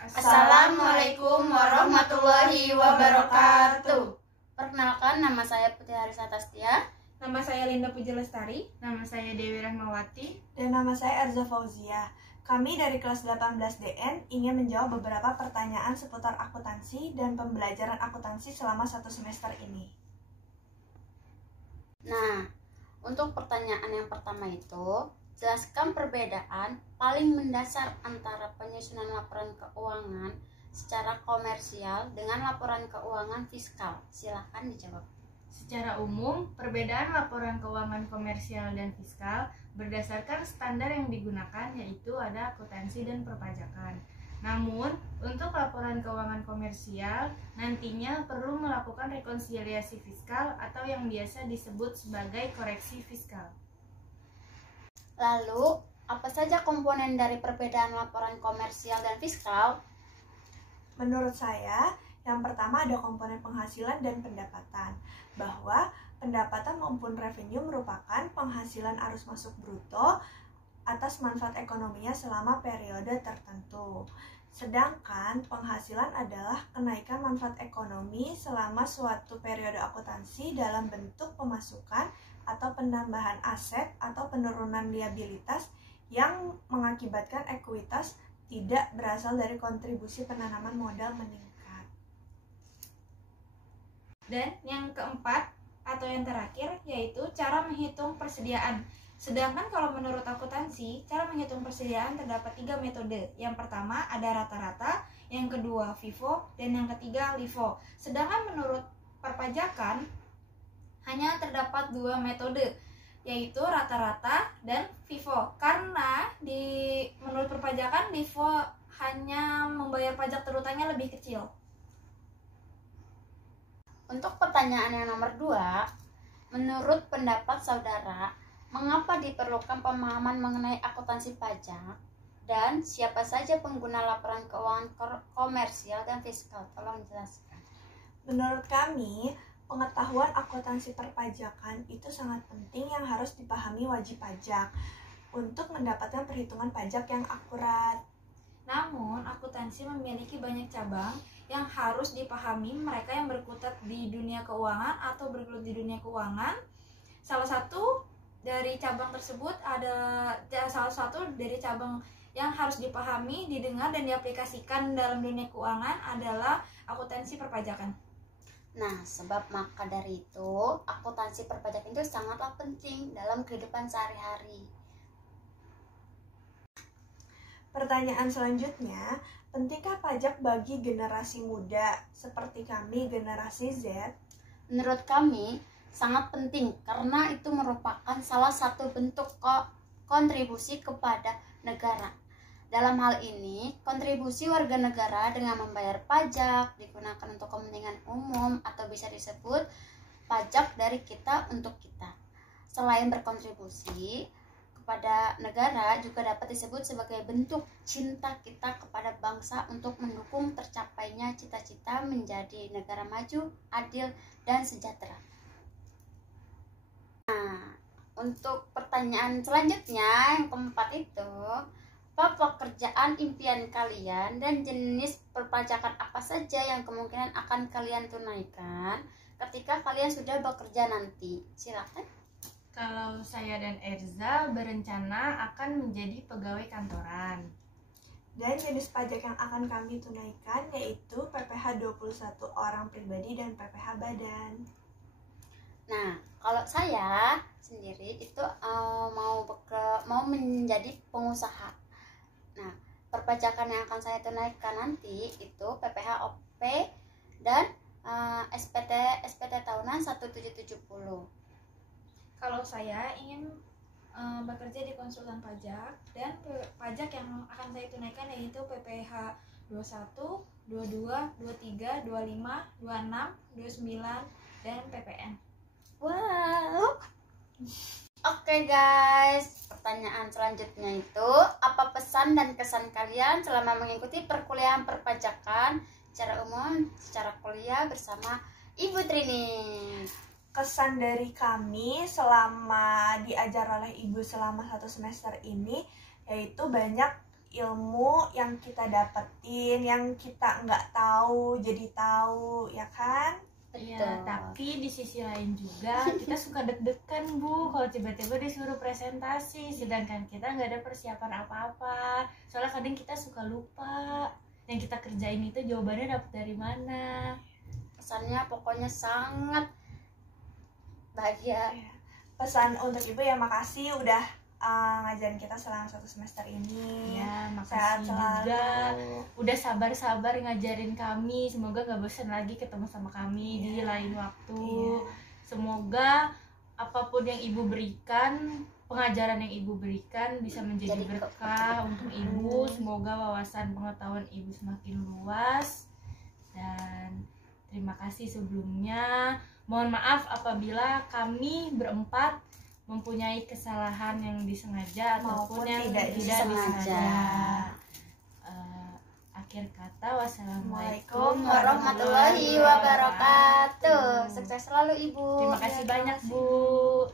Assalamualaikum warahmatullahi wabarakatuh. Perkenalkan, nama saya Putri Harisa Tastia. Nama saya Linda Puji Lestari. Nama saya Dewi Rahmawati. Dan nama saya Arza Fauzia. Kami dari kelas 18 DN ingin menjawab beberapa pertanyaan seputar akuntansi dan pembelajaran akuntansi selama 1 semester ini. Nah, untuk pertanyaan yang pertama itu, jelaskan perbedaan paling mendasar antara penyusunan laporan keuangan secara komersial dengan laporan keuangan fiskal. Silakan dijawab. Secara umum, perbedaan laporan keuangan komersial dan fiskal berdasarkan standar yang digunakan, yaitu ada akuntansi dan perpajakan. Namun, untuk laporan keuangan komersial nantinya perlu melakukan rekonsiliasi fiskal atau yang biasa disebut sebagai koreksi fiskal. Lalu, apa saja komponen dari perbedaan laporan komersial dan fiskal? Menurut saya, yang pertama ada komponen penghasilan dan pendapatan, bahwa pendapatan maupun revenue merupakan penghasilan arus masuk bruto atas manfaat ekonominya selama periode tertentu. Sedangkan penghasilan adalah kenaikan manfaat ekonomi selama suatu periode akuntansi dalam bentuk pemasukan atau penambahan aset atau penurunan liabilitas yang mengakibatkan ekuitas tidak berasal dari kontribusi penanaman modal meningkat. Dan yang keempat atau yang terakhir yaitu cara menghitung persediaan. Sedangkan kalau menurut akuntansi, cara menghitung persediaan terdapat 3 metode. Yang pertama ada rata-rata, yang kedua FIFO, dan yang ketiga LIFO. Sedangkan menurut perpajakan hanya terdapat 2 metode, yaitu rata-rata dan FIFO. Karena menurut perpajakan LIFO hanya membayar pajak terutangnya lebih kecil. Untuk pertanyaan yang nomor 2, menurut pendapat saudara, mengapa diperlukan pemahaman mengenai akuntansi pajak dan siapa saja pengguna laporan keuangan komersial dan fiskal? Tolong jelaskan. Menurut kami, pengetahuan akuntansi perpajakan itu sangat penting yang harus dipahami wajib pajak untuk mendapatkan perhitungan pajak yang akurat. Namun, akuntansi memiliki banyak cabang yang harus dipahami mereka yang berkutat di dunia keuangan atau bergelut di dunia keuangan. Salah satu dari cabang yang harus dipahami, didengar, dan diaplikasikan dalam dunia keuangan adalah akuntansi perpajakan. Nah, sebab maka dari itu, akuntansi perpajakan itu sangatlah penting dalam kehidupan sehari-hari. Pertanyaan selanjutnya, pentingkah pajak bagi generasi muda seperti kami generasi Z? Menurut kami, sangat penting karena itu merupakan salah satu bentuk kontribusi kepada negara. Dalam hal ini, kontribusi warga negara dengan membayar pajak digunakan untuk kepentingan umum atau bisa disebut pajak dari kita untuk kita. Selain berkontribusi kepada negara, juga dapat disebut sebagai bentuk cinta kita kepada bangsa untuk mendukung tercapainya cita-cita menjadi negara maju, adil, dan sejahtera. Nah, untuk pertanyaan selanjutnya, yang keempat itu, apa pekerjaan impian kalian dan jenis perpajakan apa saja yang kemungkinan akan kalian tunaikan ketika kalian sudah bekerja nanti? Silakan. Kalau saya dan Erza berencana akan menjadi pegawai kantoran. Dan jenis pajak yang akan kami tunaikan yaitu PPh 21 orang pribadi dan PPh badan. Nah, kalau saya sendiri itu mau menjadi pengusaha. Nah, perpajakan yang akan saya tunaikan nanti itu PPh OP dan SPT tahunan 1770. Kalau saya ingin bekerja di konsultan pajak, dan pajak yang akan saya tunaikan yaitu PPh 21, 22, 23, 25, 26, 29, dan PPN. Wow. Oke guys, pertanyaan selanjutnya itu, apa pesan dan kesan kalian selama mengikuti perkuliahan perpajakan secara umum, secara kuliah bersama Ibu Trini? Kesan dari kami selama diajar oleh Ibu selama 1 semester ini yaitu banyak ilmu yang kita dapetin, yang kita nggak tahu jadi tahu, ya kan? Iya, tapi di sisi lain juga kita suka deg-degan Bu kalau tiba-tiba disuruh presentasi, sedangkan kita nggak ada persiapan apa-apa. Soalnya kadang kita suka lupa yang kita kerjain itu jawabannya dapat dari mana. Kesannya pokoknya sangat bahagia. Pesan untuk Ibu ya, makasih udah ngajarin kita selama 1 semester ini. Ya, Sehat makasih selalu. juga udah sabar-sabar ngajarin kami. Semoga gak bosan lagi ketemu sama kami di lain waktu. Semoga apapun yang Ibu berikan, pengajaran yang Ibu berikan bisa menjadi berkah untuk Ibu. Semoga wawasan pengetahuan Ibu semakin luas. Dan terima kasih sebelumnya. Mohon maaf apabila kami berempat mempunyai kesalahan yang disengaja ataupun yang tidak disengaja. Akhir kata, wassalamualaikum warahmatullahi wabarakatuh. Sukses selalu Ibu. Terima kasih banyak Bu.